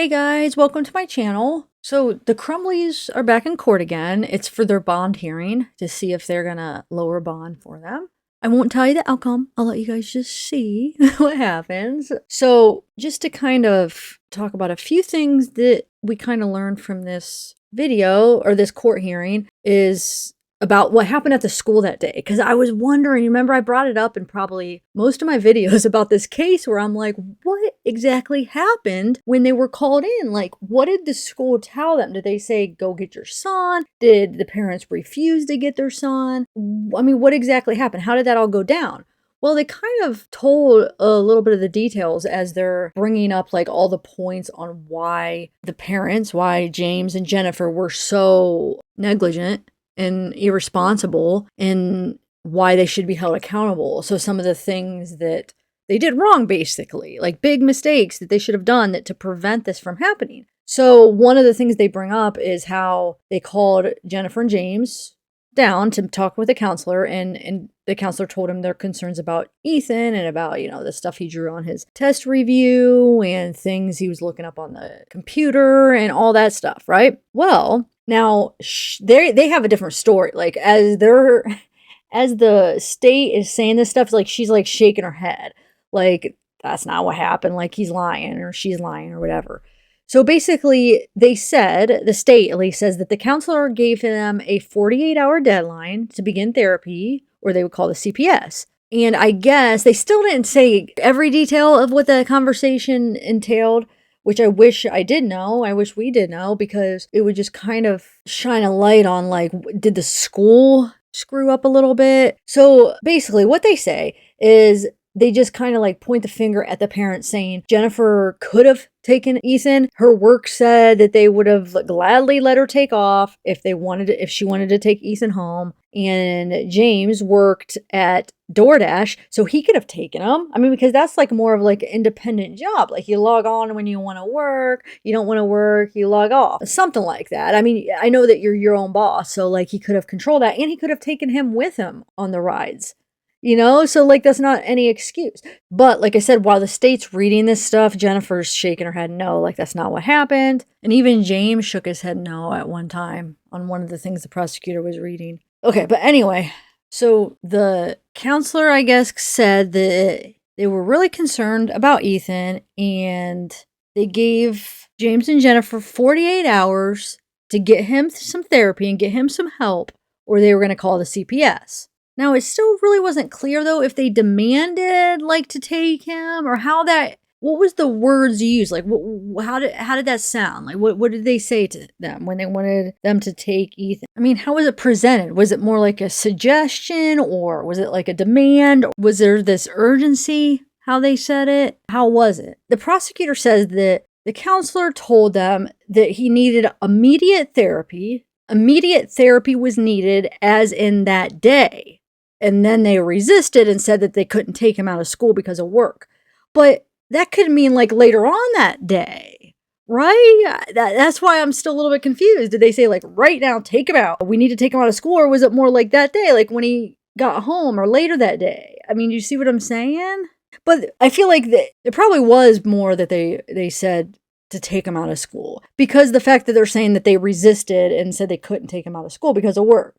Hey guys, welcome to my channel. So the Crumbleys are back in court again. It's for their bond hearing to see if they're gonna lower bond for them. I won't tell you the outcome. I'll let you guys just see what happens. So just to kind of talk about a few things that we kind of learned from this video or this court hearing is about what happened at the school that day. Because I was wondering, remember I brought it up in probably most of my videos about this case where I'm like, what exactly happened when they were called in? Like, what did the school tell them? Did they say, go get your son? Did the parents refuse to get their son? I mean, what exactly happened? How did that all go down? Well, they kind of told a little bit of the details as they're bringing up like all the points on why the parents, why James and Jennifer were so negligent and irresponsible and why they should be held accountable. So some of the things that they did wrong, basically, like big mistakes that they should have done to prevent this from happening. So one of the things they bring up is how they called Jennifer and James down to talk with a counselor, and the counselor told him their concerns about Ethan and about, the stuff he drew on his test review and things he was looking up on the computer and all that stuff, right? Well, now they have a different story. Like as the state is saying this stuff, like she's like shaking her head, like that's not what happened. Like he's lying or she's lying or whatever. So basically, they said, the state at least says that the counselor gave them a 48-hour deadline to begin therapy, or they would call the CPS. And I guess they still didn't say every detail of what the conversation entailed, which I wish I did know. I wish we did know, because it would just kind of shine a light on, like, did the school screw up a little bit? So basically, what they say is they just kind of like point the finger at the parents, saying Jennifer could have taken Ethan. Her work said that they would have gladly let her take off if she wanted to take Ethan home. And James worked at DoorDash, so he could have taken him. I mean, because that's like more of like an independent job. Like you log on when you want to work, you don't want to work, you log off. Something like that. I mean, I know that you're your own boss, so like he could have controlled that, and he could have taken him with him on the rides. So like that's not any excuse. But like I said, while the state's reading this stuff, Jennifer's shaking her head no, like that's not what happened. And even James shook his head no at one time on one of the things the prosecutor was reading. Okay, but anyway, so the counselor, I guess, said that they were really concerned about Ethan, and they gave James and Jennifer 48 hours to get him some therapy and get him some help, or they were going to call the CPS. Now, it still really wasn't clear, though, if they demanded, like, to take him or what was the words used? Like, how did that sound? Like, what did they say to them when they wanted them to take Ethan? I mean, how was it presented? Was it more like a suggestion, or was it like a demand? Was there this urgency, how they said it? How was it? The prosecutor says that the counselor told them that he needed immediate therapy. Immediate therapy was needed, as in that day. And then they resisted and said that they couldn't take him out of school because of work. But that could mean like later on that day, right? That's why I'm still a little bit confused. Did they say like right now, take him out? We need to take him out of school, or was it more like that day, like when he got home or later that day? I mean, you see what I'm saying? But I feel like it probably was more that they said to take him out of school, because the fact that they're saying that they resisted and said they couldn't take him out of school because of work.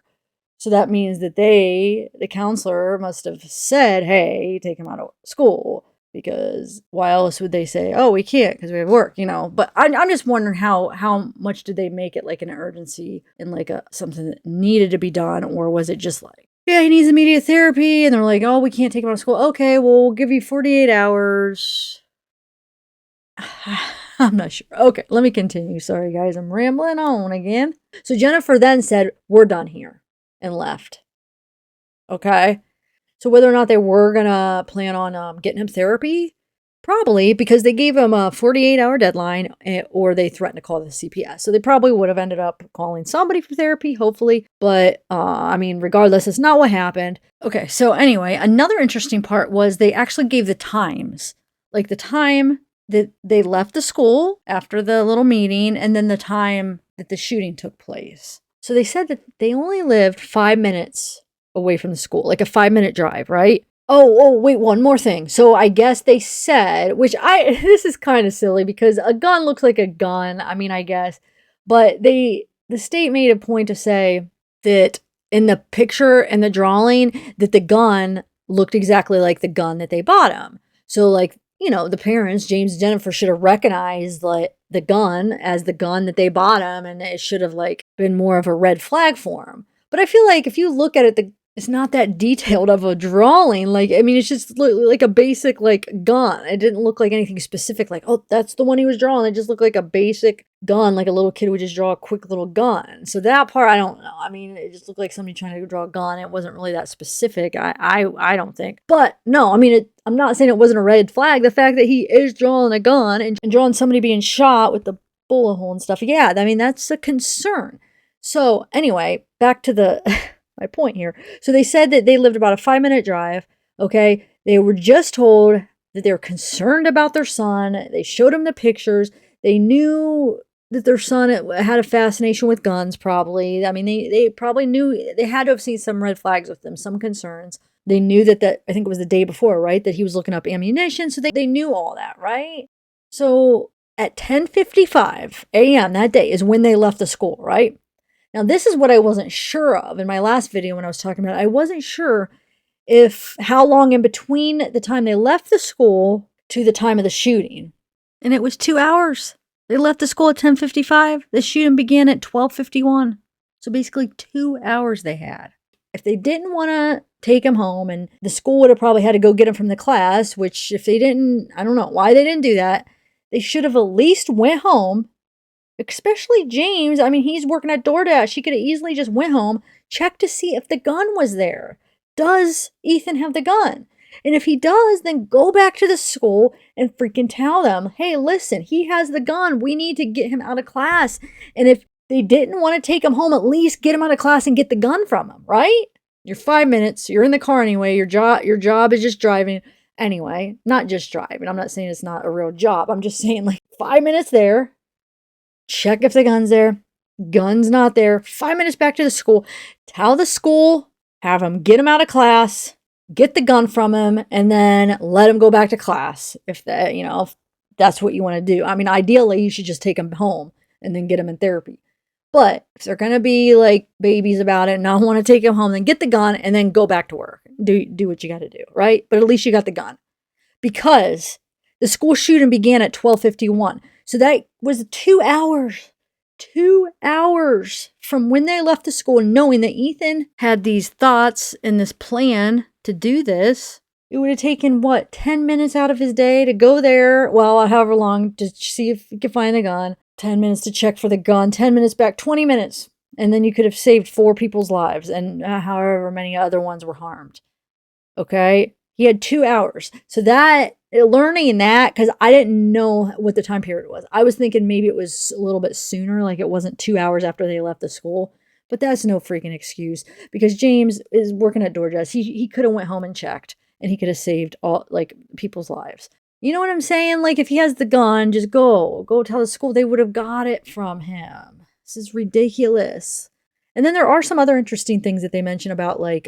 So that means that the counselor must have said, hey, take him out of school, because why else would they say, oh, we can't because we have work, But I'm just wondering how much did they make it like an urgency and like something that needed to be done, or was it just like, yeah, he needs immediate therapy, and they're like, oh, we can't take him out of school. Okay, well, we'll give you 48 hours. I'm not sure. Okay, let me continue. Sorry, guys, I'm rambling on again. So Jennifer then said, we're done here, and left. Okay. So whether or not they were going to plan on getting him therapy, probably, because they gave him a 48-hour deadline, or they threatened to call the CPS. So they probably would have ended up calling somebody for therapy, hopefully. But, I mean, regardless, it's not what happened. Okay, so anyway, another interesting part was they actually gave the times. Like the time that they left the school after the little meeting, and then the time that the shooting took place. So they said that they only lived 5 minutes away from the school, like a 5-minute drive, right? Oh, wait, one more thing. So I guess they said, this is kind of silly because a gun looks like a gun. I mean, I guess, but the state made a point to say that in the picture and the drawing that the gun looked exactly like the gun that they bought him. So like, the parents, James and Jennifer, should have recognized like the gun as the gun that they bought him, and it should have like been more of a red flag for him. But I feel like if you look at it, it's not that detailed of a drawing. Like, I mean, it's just like a basic, like, gun. It didn't look like anything specific, like, oh, that's the one he was drawing. It just looked like a basic gun, like a little kid would just draw a quick little gun. So that part, I don't know. I mean, it just looked like somebody trying to draw a gun. It wasn't really that specific, I don't think. But, no, I mean, I'm not saying it wasn't a red flag. The fact that he is drawing a gun and drawing somebody being shot with the bullet hole and stuff, yeah, I mean, that's a concern. So, anyway, back to the... my point here. So they said that they lived about a 5-minute drive. Okay. They were just told that they were concerned about their son. They showed him the pictures. They knew that their son had a fascination with guns, probably. I mean, they probably knew, they had to have seen some red flags with them, some concerns. They knew that I think it was the day before, right? That he was looking up ammunition. So they knew all that, right? So at 10:55 a.m. that day is when they left the school, right? Now, this is what I wasn't sure of in my last video when I was talking about it. I wasn't sure how long in between the time they left the school to the time of the shooting. And it was 2 hours. They left the school at 10:55. The shooting began at 12:51. So basically 2 hours they had. If they didn't want to take him home, and the school would have probably had to go get him from the class, which if they didn't, I don't know why they didn't do that. They should have at least went home. Especially James. I mean, he's working at DoorDash. He could have easily just went home, checked to see if the gun was there. Does Ethan have the gun? And if he does, then go back to the school and freaking tell them, hey, listen, he has the gun. We need to get him out of class. And if they didn't want to take him home, at least get him out of class and get the gun from him, right? You're 5 minutes. You're in the car anyway. Your job is just driving. Anyway, not just driving. I'm not saying it's not a real job. I'm just saying like 5 minutes there. Check if the gun's there. Gun's not there. 5 minutes back to the school. Tell the school, have him get him out of class, get the gun from him, and then let him go back to class. If that's what you want to do. I mean, ideally, you should just take him home and then get him in therapy. But if they're going to be like babies about it and not want to take him home, then get the gun and then go back to work. Do what you got to do, right? But at least you got the gun. Because the school shooting began at 12:51. So that was 2 hours. 2 hours from when they left the school, knowing that Ethan had these thoughts and this plan to do this. It would have taken, 10 minutes out of his day to go there, well, however long, to see if he could find the gun. 10 minutes to check for the gun, 10 minutes back, 20 minutes. And then you could have saved 4 people's lives and however many other ones were harmed. Okay? He had 2 hours. So learning that, because I didn't know what the time period was. I was thinking maybe it was a little bit sooner, like it wasn't 2 hours after they left the school. But that's no freaking excuse, because James is working at DoorDash. He could have went home and checked, and he could have saved all people's lives. You know what I'm saying? Like if he has the gun, just go tell the school. They would have got it from him. This is ridiculous. And then there are some other interesting things that they mention about like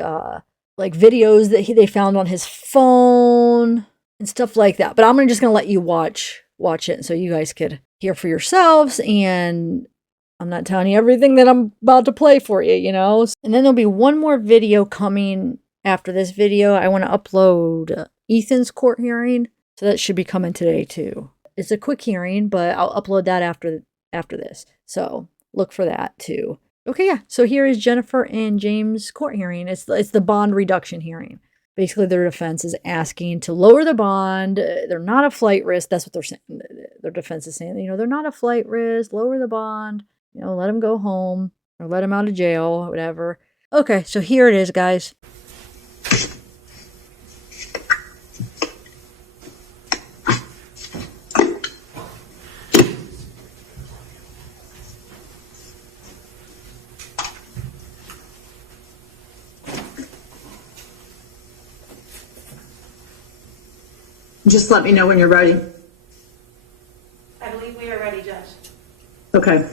videos that they found on his phone and stuff like that. But I'm just going to let you watch it so you guys could hear for yourselves. And I'm not telling you everything that I'm about to play for you, And then there'll be one more video coming after this video. I want to upload Ethan's court hearing. So that should be coming today too. It's a quick hearing, but I'll upload that after this. So look for that too. Okay, yeah. So here is Jennifer and James' court hearing. It's the bond reduction hearing. Basically, their defense is asking to lower the bond. They're not a flight risk. That's what they're saying. Their defense is saying, they're not a flight risk. Lower the bond. Let them go home or let them out of jail, whatever. Okay, so here it is, guys. Just let me know when you're ready. I believe we are ready, Judge. Okay.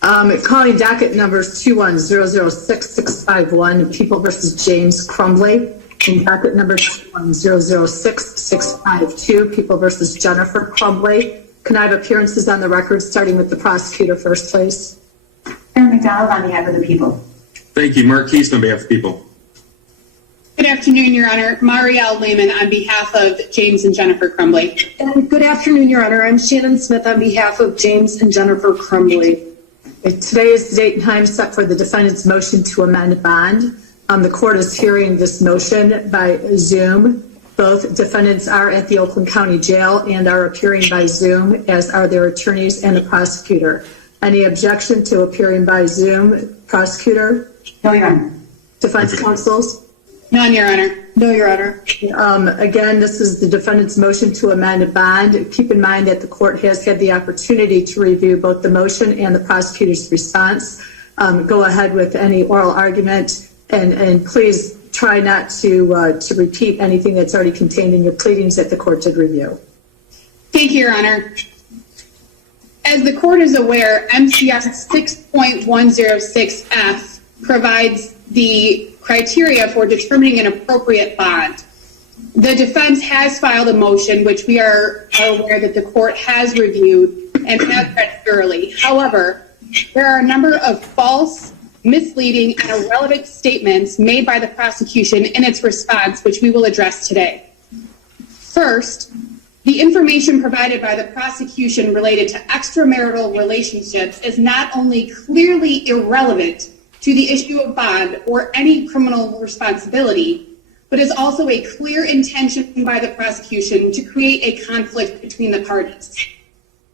Calling docket numbers 21006-651, People versus James Crumbley. In docket number 1006652, People versus Jennifer Crumbley. Can I have appearances on the record, starting with the prosecutor first, please? Aaron McDonald on behalf of the people. Thank you. Mark Keast on behalf of the people. Good afternoon, Your Honor. Marielle Lehman on behalf of James and Jennifer Crumbley. And good afternoon, Your Honor. I'm Shannon Smith on behalf of James and Jennifer Crumbley. Today is the date and time set for the defendant's motion to amend bond. The court is hearing this motion by Zoom. Both defendants are at the Oakland County Jail and are appearing by Zoom, as are their attorneys and the prosecutor. Any objection to appearing by Zoom, prosecutor? No, Your Honor. Defense counsels? None, Your Honor. No, Your Honor. Again, this is the defendant's motion to amend a bond. Keep in mind that the court has had the opportunity to review both the motion and the prosecutor's response. Go ahead with any oral argument, and please try not to repeat anything that's already contained in your pleadings that the court did review. Thank you, Your Honor. As the court is aware, MCS 6.106F provides the criteria for determining an appropriate bond. The defense has filed a motion, which we are aware that the court has reviewed and has read thoroughly. However, there are a number of false, misleading, and irrelevant statements made by the prosecution in its response, which we will address today. First, the information provided by the prosecution related to extramarital relationships is not only clearly irrelevant to the issue of bond or any criminal responsibility, but is also a clear intention by the prosecution to create a conflict between the parties.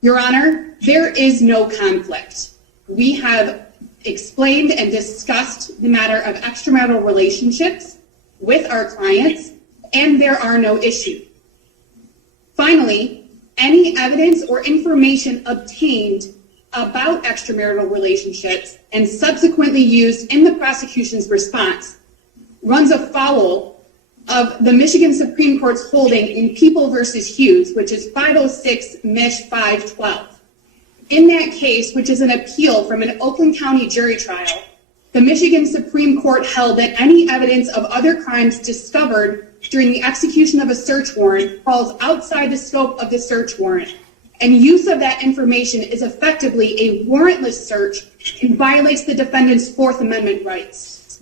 Your Honor, there is no conflict. We have explained and discussed the matter of extramarital relationships with our clients, and there are no issues. Finally, any evidence or information obtained about extramarital relationships and subsequently used in the prosecution's response runs afoul of the Michigan Supreme Court's holding in People versus Hughes, which is 506 Mich 512. In that case, which is an appeal from an Oakland County jury trial, the Michigan Supreme Court held that any evidence of other crimes discovered during the execution of a search warrant falls outside the scope of the search warrant, and use of that information is effectively a warrantless search and violates the defendant's Fourth Amendment rights.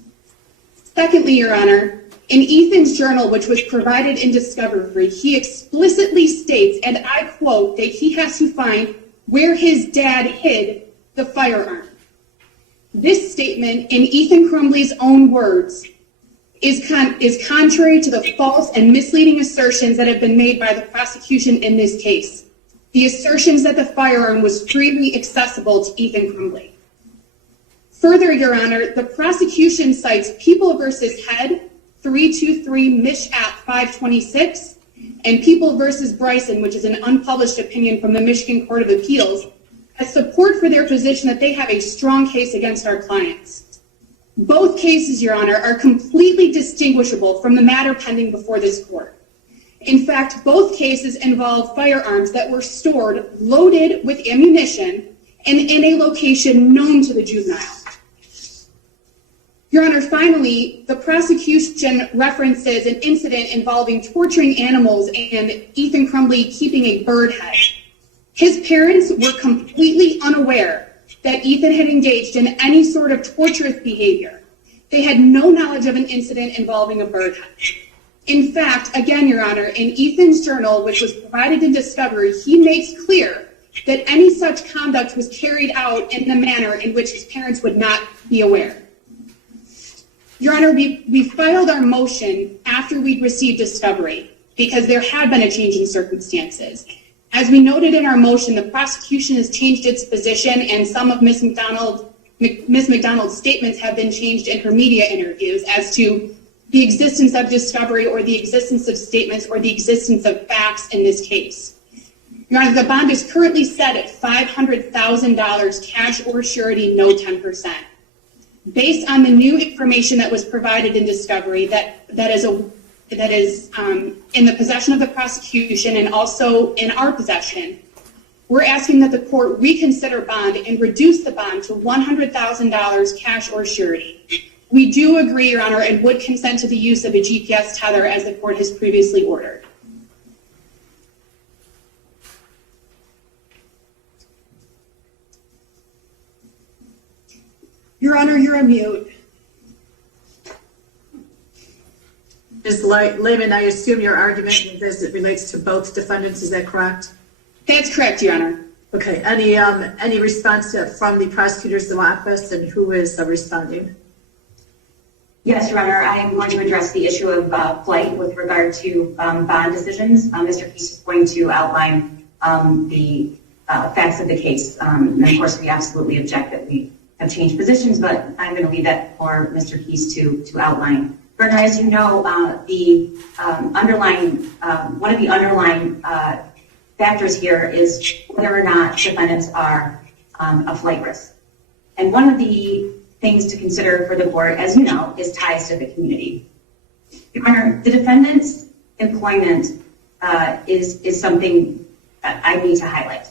Secondly, Your Honor, in Ethan's journal, which was provided in discovery, he explicitly states, and I quote, that he has to find where his dad hid the firearm. This statement, in Ethan Crumbley's own words, is contrary to the false and misleading assertions that have been made by the prosecution in this case. The assertions that the firearm was freely accessible to Ethan Crumbley. Further, Your Honor, the prosecution cites People versus Head 323 Mich at 526 and People versus Bryson, which is an unpublished opinion from the Michigan Court of Appeals, as support for their position that they have a strong case against our clients. Both cases, Your Honor, are completely distinguishable from the matter pending before this court. In fact, both cases involve firearms that were stored loaded with ammunition and in a location known to the juvenile. Your Honor, finally, the prosecution references an incident involving torturing animals and Ethan Crumbley keeping a bird head. His parents were completely unaware that Ethan had engaged in any sort of torturous behavior. They had no knowledge of an incident involving a bird head. In fact, again, Your Honor, in Ethan's journal, which was provided in discovery, he makes clear that any such conduct was carried out in a manner in which his parents would not be aware. Your Honor, we filed our motion after we'd received discovery because there had been a change in circumstances. As we noted in our motion, the prosecution has changed its position, and some of Ms. McDonald's statements have been changed in her media interviews as to the existence of discovery or the existence of statements or the existence of facts in this case. Your Honor, the bond is currently set at $500,000 cash or surety, no 10%. Based on the new information that was provided in discovery that is in the possession of the prosecution and also in our possession, we're asking that the court reconsider bond and reduce the bond to $100,000 cash or surety. We do agree, Your Honor, and would consent to the use of a GPS tether as the court has previously ordered. Your Honor, you're on mute. Ms. Lehman, I assume your argument is as it relates to both defendants, is that correct? That's correct, Your Honor. Okay, any response from the prosecutor's office, and who is responding? Yes, Your Honor, I am going to address the issue of flight with regard to bond decisions. Mr. Keese is going to outline the facts of the case. And of course, we absolutely object that we have changed positions, but I'm going to leave that for Mr. Keese to outline. Bernard, as you know, one of the underlying factors here is whether or not defendants are a flight risk. And one of the things to consider for the board, as you know, is ties to the community. Your Honor, the defendant's employment is something that I need to highlight.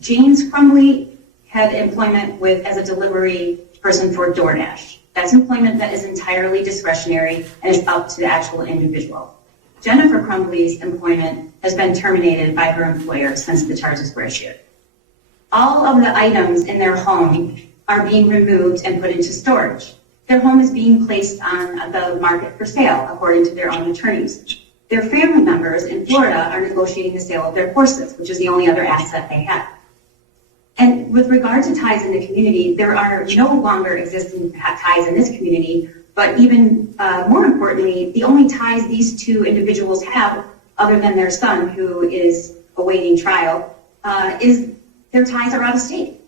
James Crumbley had employment as a delivery person for DoorDash. That's employment that is entirely discretionary and is up to the actual individual. Jennifer Crumbley's employment has been terminated by her employer since the charges were issued. All of the items in their home are being removed and put into storage. Their home is being placed on the market for sale, according to their own attorneys. Their family members in Florida are negotiating the sale of their horses, which is the only other asset they have. And with regard to ties in the community, there are no longer existing ties in this community, but even more importantly, the only ties these two individuals have, other than their son, who is awaiting trial, is their ties are out of state.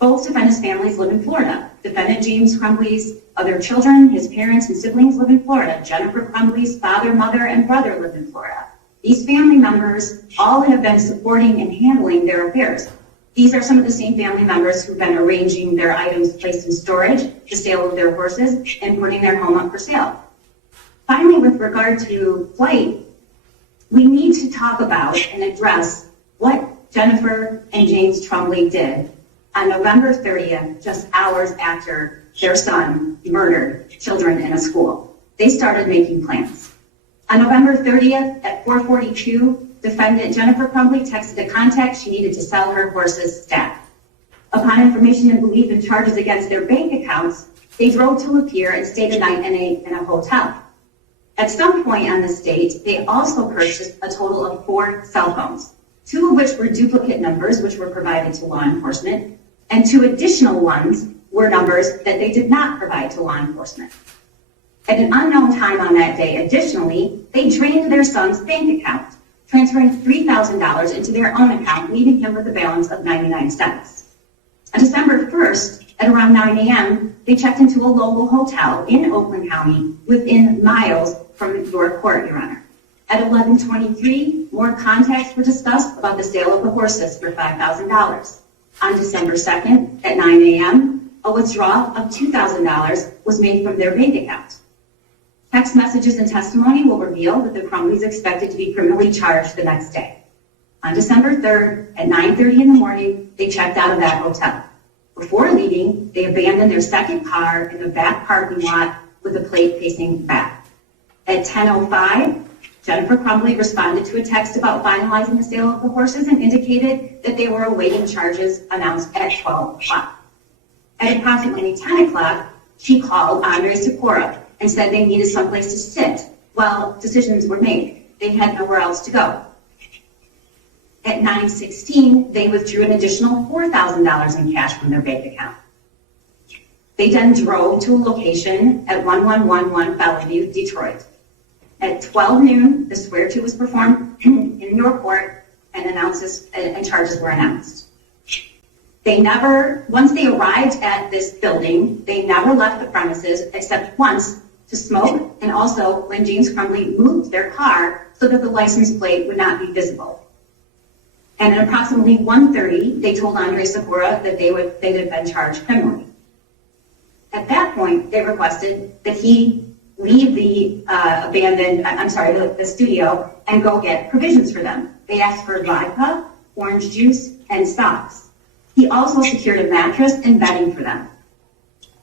Both defendants' families live in Florida. Defendant James Crumbley's other children, his parents and siblings live in Florida. Jennifer Crumbley's father, mother, and brother live in Florida. These family members all have been supporting and handling their affairs. These are some of the same family members who've been arranging their items placed in storage, the sale of their horses, and putting their home up for sale. Finally, with regard to flight, we need to talk about and address what Jennifer and James Crumbley did on November 30th, just hours after their son murdered children in a school. They started making plans. On November 30th at 4:42, defendant Jennifer Crumbley texted a contact she needed to sell her horse's stack. Upon information and belief in charges against their bank accounts, they drove to Lapeer and stayed a night in a hotel. At some point on this date, they also purchased a total of 4 cell phones, 2 of which were duplicate numbers, which were provided to law enforcement, and 2 additional ones were numbers that they did not provide to law enforcement. At an unknown time on that day, additionally, they drained their son's bank account, transferring $3,000 into their own account, leaving him with a balance of 99 cents. On December 1st, at around 9 a.m., they checked into a local hotel in Oakland County within miles from your court, Your Honor. At 11:23, more contacts were discussed about the sale of the horses for $5,000. On December 2nd, at 9 a.m., a withdrawal of $2,000 was made from their bank account. Text messages and testimony will reveal that the Crumbleys expected to be criminally charged the next day. On December 3rd, at 9:30 in the morning, they checked out of that hotel. Before leaving, they abandoned their second car in the back parking lot with a plate facing back. At 10:05, Jennifer Crumbley responded to a text about finalizing the sale of the horses and indicated that they were awaiting charges announced at 12 o'clock. At approximately 10 o'clock, she called Andre Sikora and said they needed someplace to sit while decisions were made. They had nowhere else to go. At 9:16, they withdrew an additional $4,000 in cash from their bank account. They then drove to a location at 1111 Bellevue, Detroit. At 12 noon, the swear to was performed in your court and charges were announced. Once they arrived at this building, they never left the premises except once to smoke, and also when James Crumbley moved their car so that the license plate would not be visible. And at approximately 1:30, they told Andre Sikora that they had been charged criminally. At that point, they requested that he leave the the studio and go get provisions for them. They asked for vodka, orange juice, and socks. He also secured a mattress and bedding for them.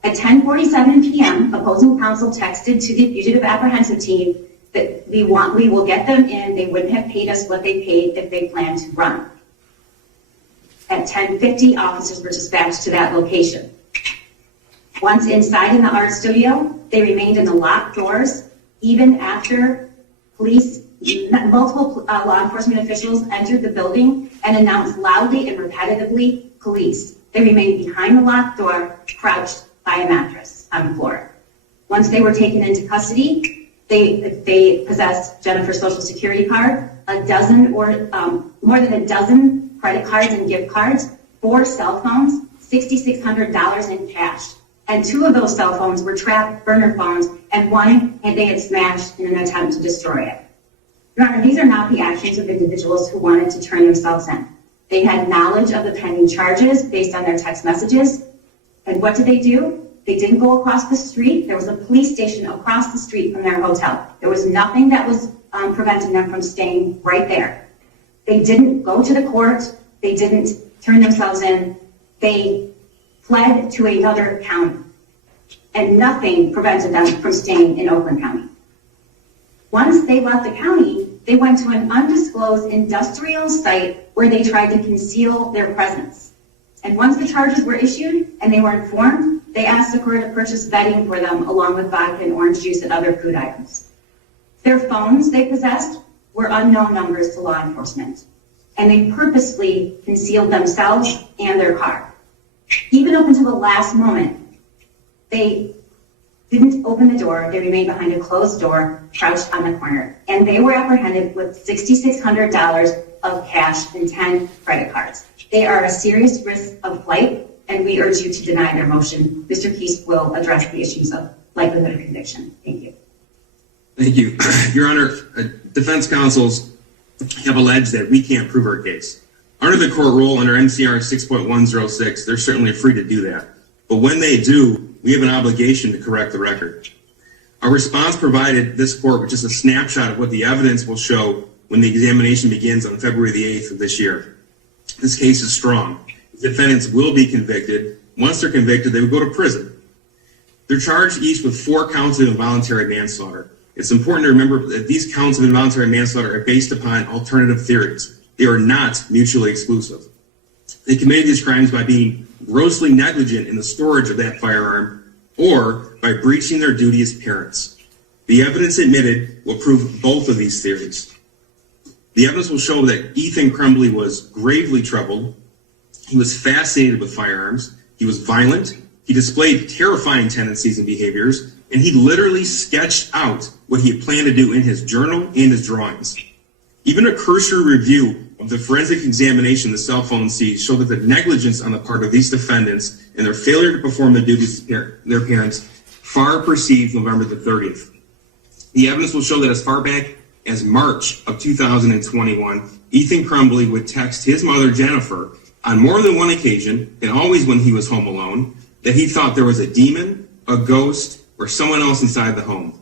At 10:47 p.m., opposing counsel texted to the fugitive apprehensive team that we will get them in. They wouldn't have paid us what they paid if they planned to run. At 10:50, officers were dispatched to that location. Once inside in the art studio, they remained in the locked doors, even after multiple law enforcement officials entered the building and announced loudly and repetitively, police. They remained behind the locked door, crouched by a mattress on the floor. Once they were taken into custody, they possessed Jennifer's social security card, more than a dozen credit cards and gift cards, 4 cell phones, $6,600 in cash. And 2 of those cell phones were trapped burner phones, and one they had smashed in an attempt to destroy it. Your Honor, these are not the actions of individuals who wanted to turn themselves in. They had knowledge of the pending charges based on their text messages. And what did? They didn't go across the street. There was a police station across the street from their hotel. There was nothing that was preventing them from staying right there. They didn't go to the court. They didn't turn themselves in. They fled to another county. And nothing prevented them from staying in Oakland County. Once they left the county, they went to an undisclosed industrial site where they tried to conceal their presence. And once the charges were issued and they were informed, they asked the court to purchase bedding for them along with vodka and orange juice and other food items. Their phones they possessed were unknown numbers to law enforcement, and they purposely concealed themselves and their car. Even up until the last moment, they didn't open the door. They remained behind a closed door, crouched on the corner, and they were apprehended with $6,600 of cash and 10 credit cards. They are a serious risk of flight, and we urge you to deny their motion. Mr. Keast will address the issues of likelihood of conviction. Thank you. Thank you. Your Honor, defense counsels have alleged that we can't prove our case. Under the court rule, under MCR 6.106, they're certainly free to do that. But when they do, we have an obligation to correct the record. Our response provided this court with just a snapshot of what the evidence will show when the examination begins on February the 8th of this year. This case is strong. Defendants will be convicted. Once they're convicted, they will go to prison. They're charged each with 4 counts of involuntary manslaughter. It's important to remember that these counts of involuntary manslaughter are based upon alternative theories. They are not mutually exclusive. They committed these crimes by being grossly negligent in the storage of that firearm or by breaching their duty as parents. The evidence admitted will prove both of these theories. The evidence will show that Ethan Crumbley was gravely troubled. He was fascinated with firearms. He was violent. He displayed terrifying tendencies and behaviors, and he literally sketched out what he had planned to do in his journal and his drawings. Even a cursory review of the forensic examination the cell phone seized showed that the negligence on the part of these defendants and their failure to perform the duties of their parents far perceived November the 30th. The evidence will show that as far back as March of 2021, Ethan Crumbley would text his mother, Jennifer, on more than one occasion, and always when he was home alone, that he thought there was a demon, a ghost, or someone else inside the home.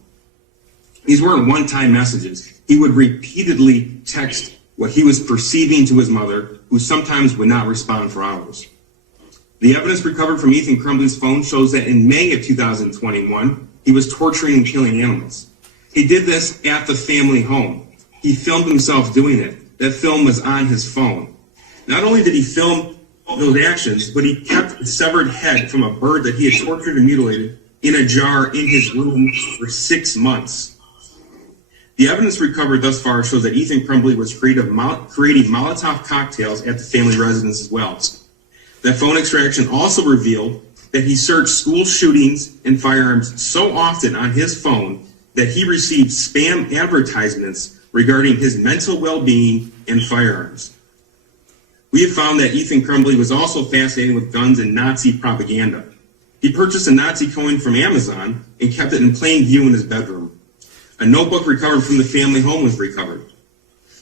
These weren't one-time messages. He would repeatedly text what he was perceiving to his mother, who sometimes would not respond for hours. The evidence recovered from Ethan Crumbley's phone shows that in May of 2021, he was torturing and killing animals. He did this at the family home. He filmed himself doing it. That film was on his phone. Not only did he film those actions, but he kept a severed head from a bird that he had tortured and mutilated in a jar in his room for 6 months. The evidence recovered thus far shows that Ethan Crumbley was creating Molotov cocktails at the family residence as well. That phone extraction also revealed that he searched school shootings and firearms so often on his phone that he received spam advertisements regarding his mental well-being and firearms. We have found that Ethan Crumbley was also fascinated with guns and Nazi propaganda. He purchased a Nazi coin from Amazon and kept it in plain view in his bedroom. A notebook recovered from the family home was recovered.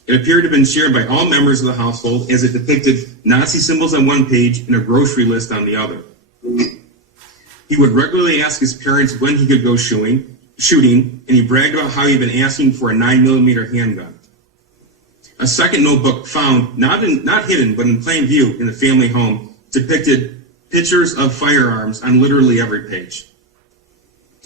It appeared to have been shared by all members of the household as it depicted Nazi symbols on one page and a grocery list on the other. He would regularly ask his parents when he could go shooting, and he bragged about how he had been asking for a 9mm handgun. A second notebook found, not hidden, but in plain view in the family home, depicted pictures of firearms on literally every page.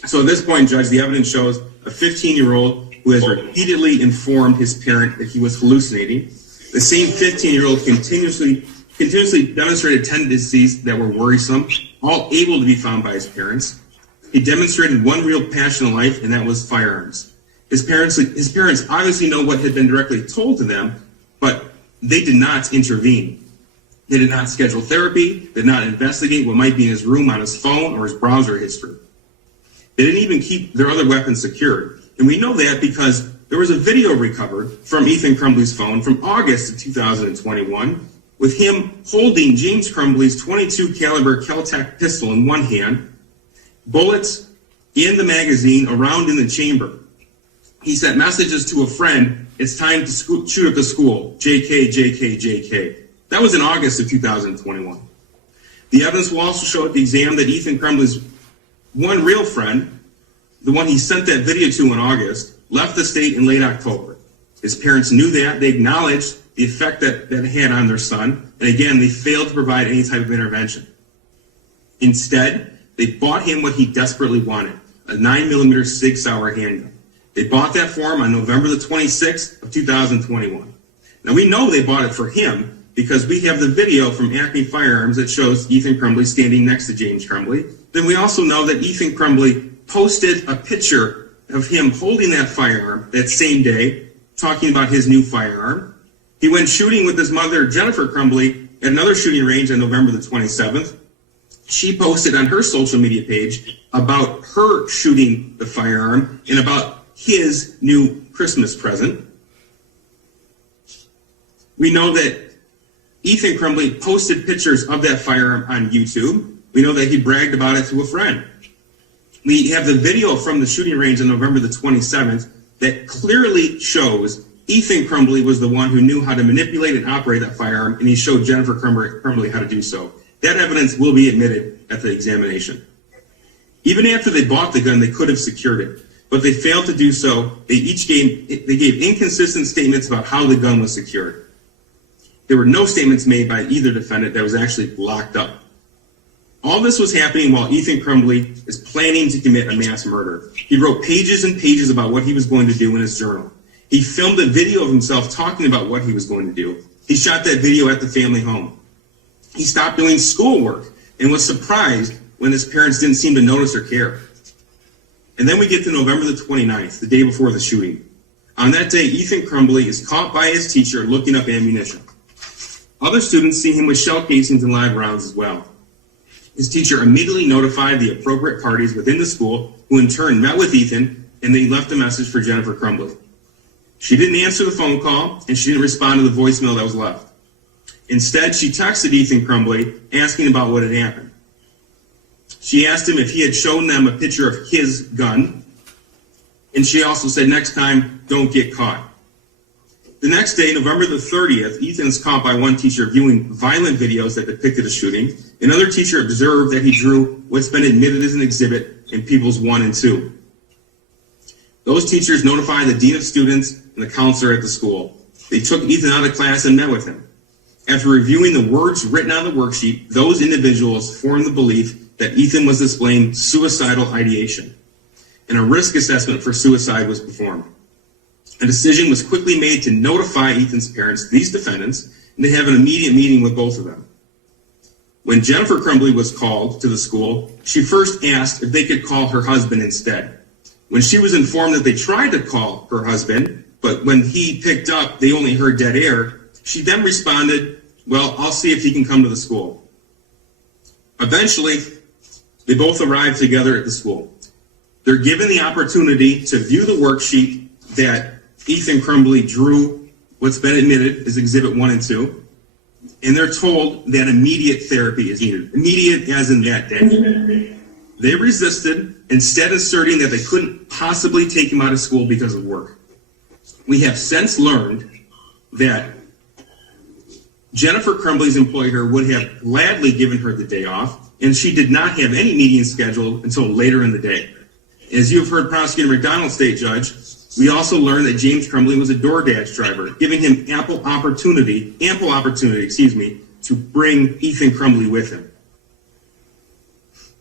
So at this point, Judge, the evidence shows a 15-year-old who has repeatedly informed his parent that he was hallucinating. The same 15-year-old continuously demonstrated tendencies that were worrisome, all able to be found by his parents. He demonstrated one real passion in life, and that was firearms. His parents obviously know what had been directly told to them, but they did not intervene. They did not schedule therapy, did not investigate what might be in his room on his phone or his browser history. They didn't even keep their other weapons secured. And we know that because there was a video recovered from Ethan Crumbley's phone from August of 2021 with him holding James Crumbley's .22 caliber Kel-Tec pistol in one hand, bullets in the magazine around in the chamber. He sent messages to a friend, "It's time to shoot up the school, JK, JK, JK." That was in August of 2021. The evidence will also show at the exam that Ethan Crumbley's one real friend, the one he sent that video to in August, left the state in late October. His parents knew that. They acknowledged the effect that it had on their son. And again, they failed to provide any type of intervention. Instead, they bought him what he desperately wanted, a 9mm Sig Sauer handgun. They bought that for him on November the 26th of 2021. Now we know they bought it for him because we have the video from Acme Firearms that shows Ethan Crumbley standing next to James Crumbley. Then we also know that Ethan Crumbley posted a picture of him holding that firearm that same day, talking about his new firearm. He went shooting with his mother, Jennifer Crumbley, at another shooting range on November the 27th. She posted on her social media page about her shooting the firearm and about his new Christmas present. We know that Ethan Crumbley posted pictures of that firearm on YouTube. We know that he bragged about it to a friend. We have the video from the shooting range on November the 27th that clearly shows Ethan Crumbley was the one who knew how to manipulate and operate that firearm, and he showed Jennifer Crumbley how to do so. That evidence will be admitted at the examination. Even after they bought the gun, they could have secured it, but they failed to do so. They gave inconsistent statements about how the gun was secured. There were no statements made by either defendant that was actually locked up. All this was happening while Ethan Crumbley is planning to commit a mass murder. He wrote pages and pages about what he was going to do in his journal. He filmed a video of himself talking about what he was going to do. He shot that video at the family home. He stopped doing schoolwork and was surprised when his parents didn't seem to notice or care. And then we get to November the 29th, the day before the shooting. On that day, Ethan Crumbley is caught by his teacher looking up ammunition. Other students see him with shell casings and live rounds as well. His teacher immediately notified the appropriate parties within the school, who in turn met with Ethan, and they left a message for Jennifer Crumbley. She didn't answer the phone call, and she didn't respond to the voicemail that was left. Instead, she texted Ethan Crumbley asking about what had happened. She asked him if he had shown them a picture of his gun, and she also said, "Next time, don't get caught." The next day, November the 30th, Ethan is caught by one teacher viewing violent videos that depicted a shooting. Another teacher observed that he drew what's been admitted as an exhibit in Peoples 1 and 2. Those teachers notified the dean of students and the counselor at the school. They took Ethan out of class and met with him. After reviewing the words written on the worksheet, those individuals formed the belief that Ethan was displaying suicidal ideation, and a risk assessment for suicide was performed. A decision was quickly made to notify Ethan's parents, these defendants, and to have an immediate meeting with both of them. When Jennifer Crumbley was called to the school, she first asked if they could call her husband instead. When she was informed that they tried to call her husband, but when he picked up, they only heard dead air, she then responded, "Well, I'll see if he can come to the school." Eventually, they both arrived together at the school. They're given the opportunity to view the worksheet that Ethan Crumbley drew what's been admitted as Exhibit 1 and 2, and they're told that immediate therapy is needed. Immediate as in that day. They resisted, instead asserting that they couldn't possibly take him out of school because of work. We have since learned that Jennifer Crumbley's employer would have gladly given her the day off, and she did not have any meeting scheduled until later in the day. As you have heard Prosecutor McDonald state, Judge, we also learned that James Crumbley was a DoorDash driver, giving him ample opportunity, to bring Ethan Crumbley with him.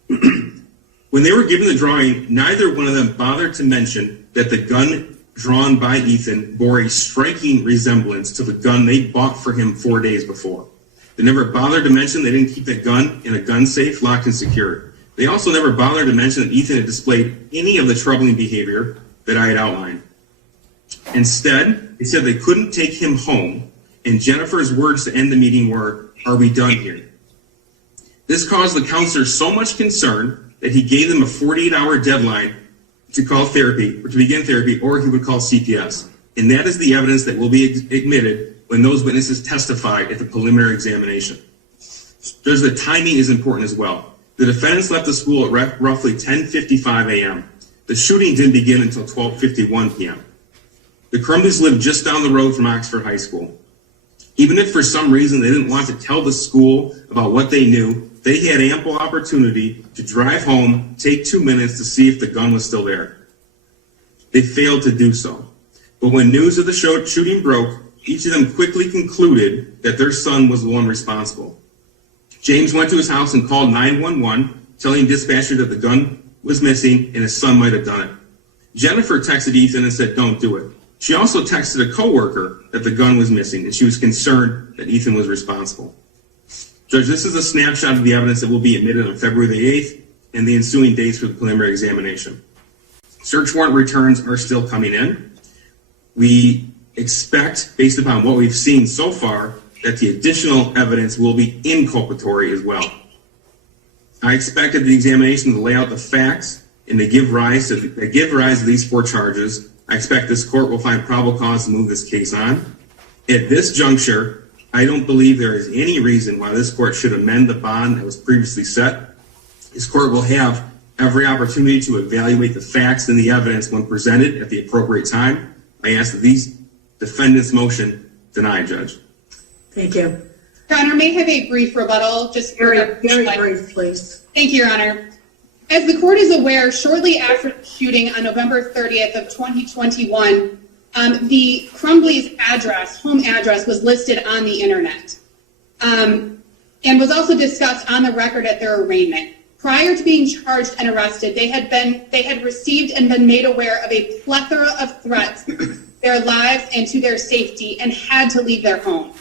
When they were given the drawing, neither one of them bothered to mention that the gun drawn by Ethan bore a striking resemblance to the gun they bought for him 4 days before. They never bothered to mention they didn't keep that gun in a gun safe, locked and secured. They also never bothered to mention that Ethan had displayed any of the troubling behavior that I had outlined. Instead, they said they couldn't take him home, and Jennifer's words to end the meeting were, "Are we done here?" This caused the counselor so much concern that he gave them a 48-hour deadline to call therapy, or to begin therapy, or he would call CPS. And that is the evidence that will be admitted when those witnesses testify at the preliminary examination. Judge, the timing is important as well. The defendants left the school at roughly 10:55 a.m. The shooting didn't begin until 12:51 p.m. The Crumbleys lived just down the road from Oxford High School. Even if for some reason they didn't want to tell the school about what they knew, they had ample opportunity to drive home, take 2 minutes to see if the gun was still there. They failed to do so. But when news of the shooting broke, each of them quickly concluded that their son was the one responsible. James went to his house and called 911, telling dispatcher that the gun was missing and his son might have done it. Jennifer texted Ethan and said, "Don't do it." She also texted a coworker that the gun was missing, and she was concerned that Ethan was responsible. Judge, this is a snapshot of the evidence that will be admitted on February the 8th and the ensuing dates for the preliminary examination. Search warrant returns are still coming in. We expect, based upon what we've seen so far, that the additional evidence will be inculpatory as well. I expected the examination to lay out the facts and to give rise to these 4 charges. I expect this court will find probable cause to move this case on. At this juncture, I don't believe there is any reason why this court should amend the bond that was previously set. This court will have every opportunity to evaluate the facts and the evidence when presented at the appropriate time. I ask that these defendants' motion denied, Judge. Thank you. Your Honor, may I have a brief rebuttal? Just Very brief, please. Thank you, Your Honor. As the court is aware, shortly after the shooting on November 30th of 2021, the Crumbley's home address was listed on the internet and was also discussed on the record at their arraignment. Prior to being charged and arrested, they had received and been made aware of a plethora of threats to their lives and to their safety and had to leave their home.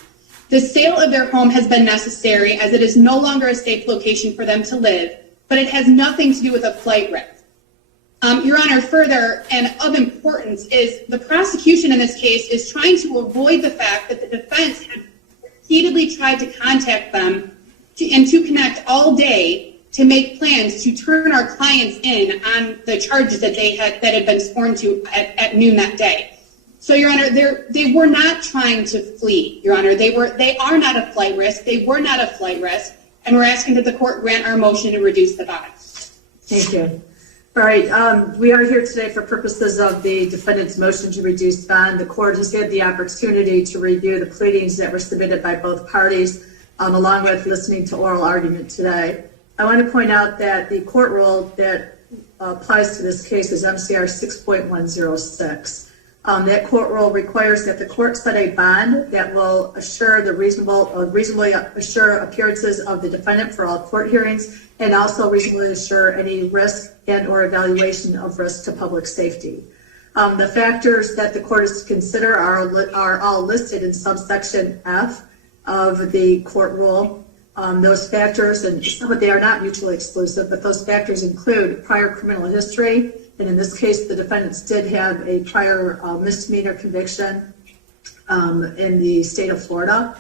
The sale of their home has been necessary as it is no longer a safe location for them to live, but it has nothing to do with a flight risk. Your Honor, further and of importance is the prosecution in this case is trying to avoid the fact that the defense had repeatedly tried to contact them and to connect all day to make plans to turn our clients in on the charges that had been sworn to at noon that day. So, Your Honor, they were not trying to flee, Your Honor. They are not a flight risk. They were not a flight risk, and we're asking that the court grant our motion to reduce the bond. Thank you. All right, we are here today for purposes of the defendant's motion to reduce bond. The court has had the opportunity to review the pleadings that were submitted by both parties, along with listening to oral argument today. I want to point out that the court rule that applies to this case is MCR 6.106. That court rule requires that the court set a bond that will assure the reasonably assure appearances of the defendant for all court hearings, and also reasonably assure any risk and or evaluation of risk to public safety. The factors that the court is to consider are all listed in subsection F of the court rule. Those factors, and they are not mutually exclusive, but those factors include prior criminal history, and in this case, the defendants did have a prior misdemeanor conviction in the state of Florida.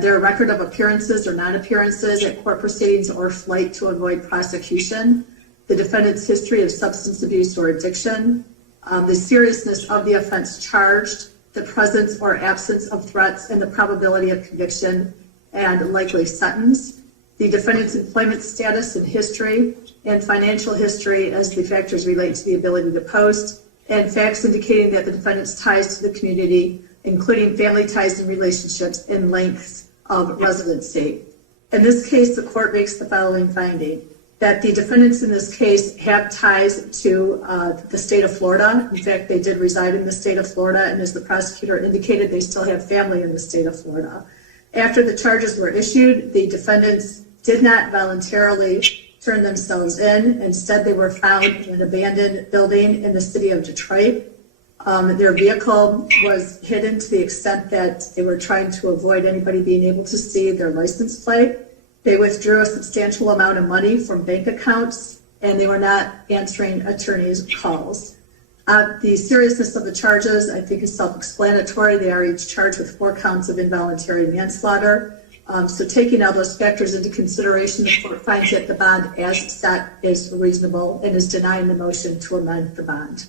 Their record of appearances or non-appearances at court proceedings or flight to avoid prosecution, the defendant's history of substance abuse or addiction, the seriousness of the offense charged, the presence or absence of threats, and the probability of conviction and likely sentence, the defendant's employment status and history, and financial history as the factors relate to the ability to post, and facts indicating that the defendant's ties to the community, including family ties and relationships, and lengths of residency. In this case, the court makes the following finding: that the defendants in this case have ties to the state of Florida. In fact, they did reside in the state of Florida, and as the prosecutor indicated, they still have family in the state of Florida. After the charges were issued, the defendants did not voluntarily turn themselves in. Instead, they were found in an abandoned building in the city of Detroit. Their vehicle was hidden to the extent that they were trying to avoid anybody being able to see their license plate. They withdrew a substantial amount of money from bank accounts, and they were not answering attorneys' calls. The seriousness of the charges, I think, is self-explanatory. They are each charged with 4 counts of involuntary manslaughter. So taking all those factors into consideration, the court finds that the bond as set is reasonable and is denying the motion to amend the bond.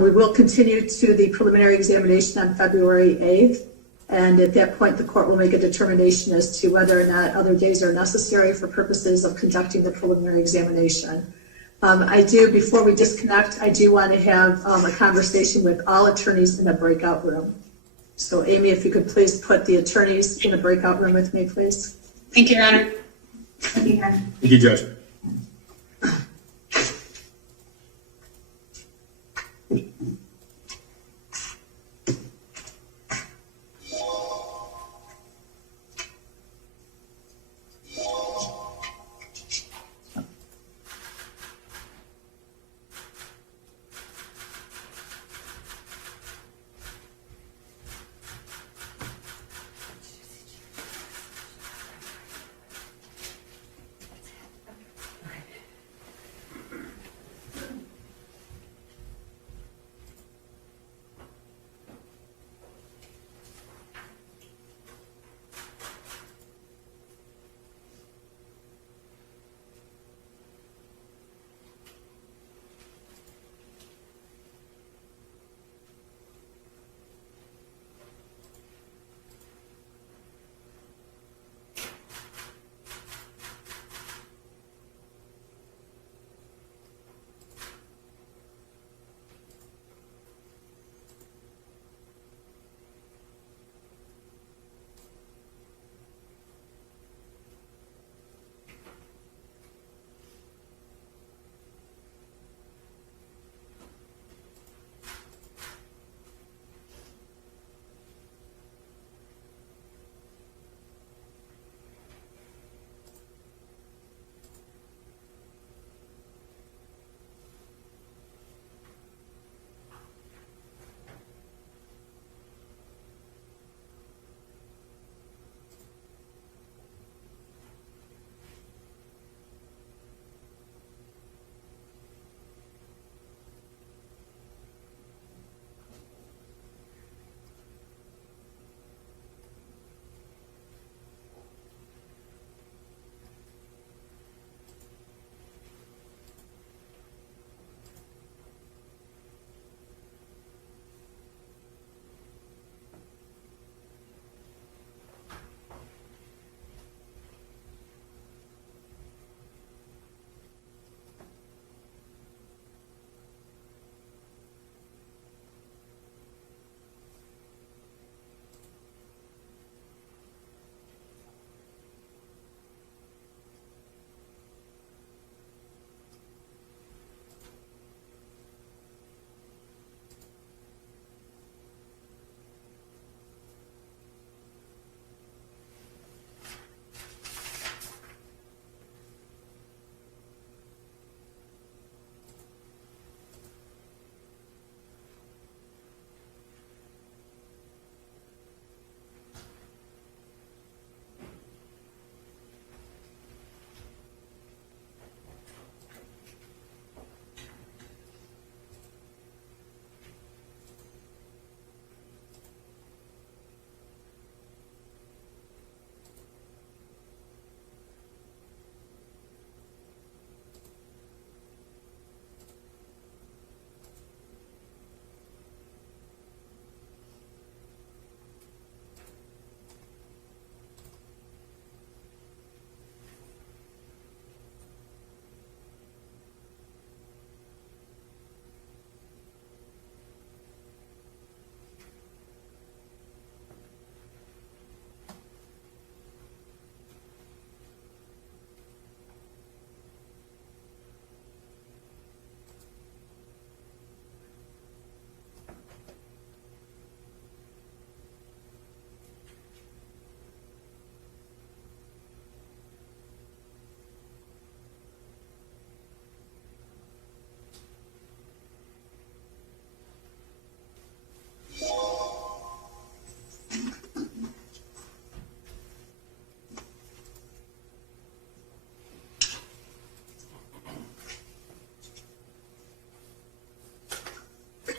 We will continue to the preliminary examination on February 8th, and at that point, the court will make a determination as to whether or not other days are necessary for purposes of conducting the preliminary examination. Before we disconnect, I do want to have a conversation with all attorneys in a breakout room. So Amy, if you could please put the attorneys in a breakout room with me, please. Thank you, Your Honor. Thank you, Your Honor. Thank you, Judge.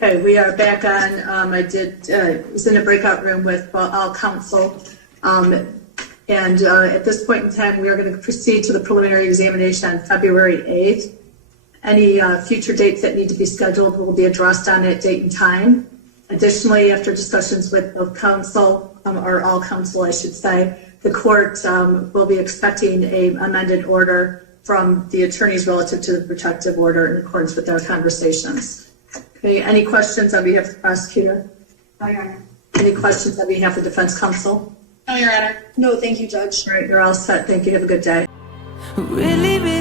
Okay, we are back on. Was in a breakout room with all counsel. And at this point in time, we are going to proceed to the preliminary examination on February 8th. Any future dates that need to be scheduled will be addressed on that date and time. Additionally, after discussions with both counsel, or all counsel, I should say, the court will be expecting an amended order from the attorneys relative to the protective order in accordance with our conversations. Okay, any questions on behalf of the prosecutor? No, Your Honor. Any questions on behalf of defense counsel? No, Your Honor. No, thank you, Judge. All right, you're all set. Thank you. Have a good day. Really, really